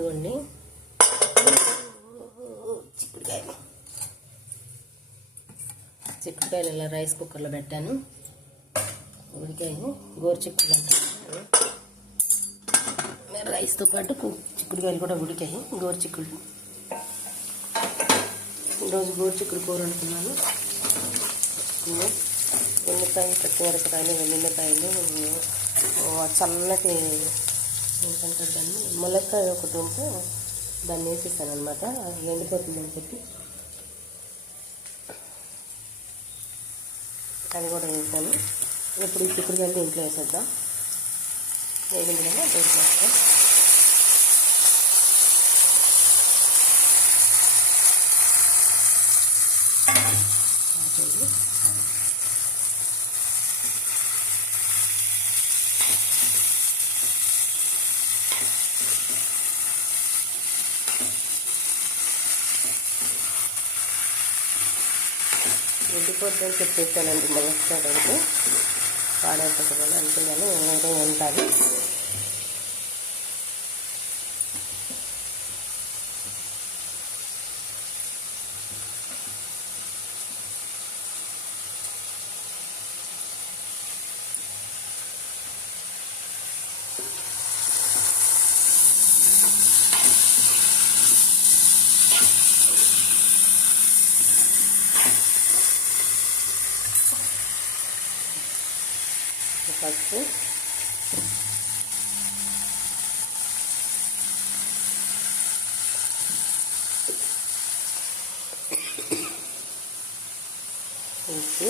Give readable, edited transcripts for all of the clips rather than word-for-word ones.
ఇదిగోండి చిక్కుడుకాయలు ఇలా రైస్ కుక్కర్లో పెట్టాను. ఉడికాయి, గోరుచిక్కుడు అంటారు. రైస్తో పాటు చిక్కుడుకాయలు కూడా ఉడికాయి. గోరుచిక్కుడు ఈరోజు గోరుచిక్కుడు కూర అనుకున్నాను. ఉల్లిపాయ, పచ్చిమిరపకాయలు, వెల్లుల్లిపాయలు, చల్లటి ఏంటంటారు దాన్ని, ములక్కాయ ఒకటి ఉంటే దాన్ని వేసేసాను అనమాట. అది ఎండిపోతుందని చెప్పి అది కూడా వేసాను. ఇప్పుడు ఈ చిక్కుడుకాయలు ఇంట్లో వేసేద్దాం. వేగింది కదా, వేసేస్తాం. ఎండిపోతుందని చెప్పేసానండి మొదటిసారికి, పాడైపోతుంది అంతేగాని వేరే ఉంటుంది. పసుపు, ఉప్పు,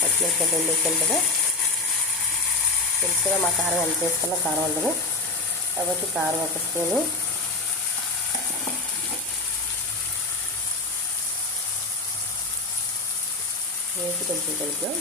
పచ్చిమిరపకాయలు వేసాను కదా. తెలుసుగా మా కారం ఎంత వేసుకున్నా కారం ఉండదు కాబట్టి కారం ఒక స్పూను, వేసి కొంచెం కలుపుదాం.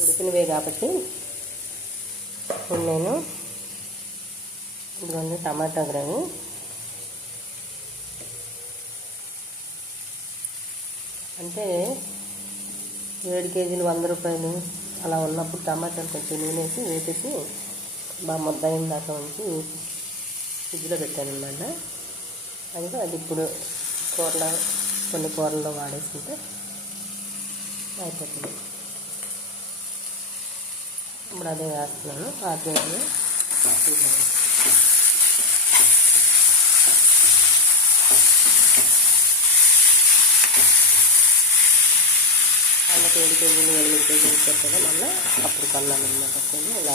ఉడికినవే కాబట్టి ఇప్పుడు నేను ఇదిగోండి టమాటా గ్రేవీ, అంటే 7 కేజీలు 100 రూపాయలు అలా ఉన్నప్పుడు టమాటాలు కొంచెం నూనె వేసి వేపేసి బాగా ముద్దయిన దాకా ఉంచి ఫ్రిడ్జ్లో పెట్టాను అనమాట. అది ఇప్పుడు కొన్ని కూరల్లో వాడేసుకుంటే అయిపోతుంది. ఇప్పుడు అదే వేస్తున్నాను. ఆపేయాలి. అలా 7 కేజీలు 8 కేజీలు పెట్టాను. మళ్ళీ అప్పుడు కొన్నాను అన్నమాట. ఇలా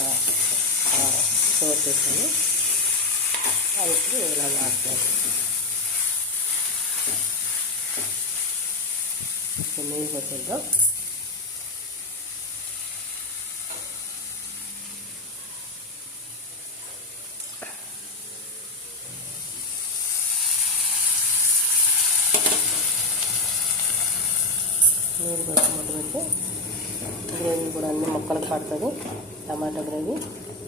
స్టోర్ చేశాను. అది ఇప్పుడు ఇలా వాడుతున్నాను. ఇప్పుడు నీళ్ళు పెట్టేద్దాం. నీళ్ళు కొంచెం ముద్ద పెట్టి గ్రేవీ కూడా అన్ని ముక్కలకు పడుతుంది. టమాటా గ్రేవీ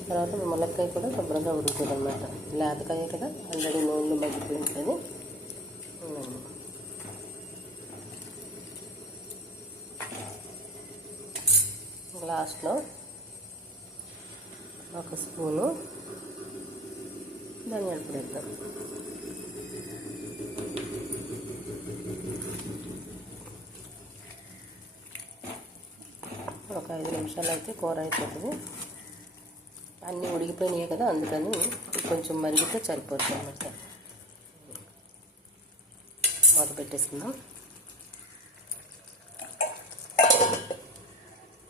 తర్వాత ములక్కాయ కూడా శుభ్రంగా ఉడుకుతుంది అన్నమాట. లేతకాయ కదా, ఆల్రెడీ నూనెలో మగ్గిపోయి ఉంటుంది. లాస్ట్లో ఒక స్పూను ధనియాల పొడి వేద్దాం. ఒక 5 నిమిషాలు అయితే కూర అయిపోతుంది. అన్నీ ఉడికిపోయినాయి కదా, అందుకని కొంచెం మరిగితే సరిపోతుంది అన్నమాట. మూత పెట్టేసుకుందాం.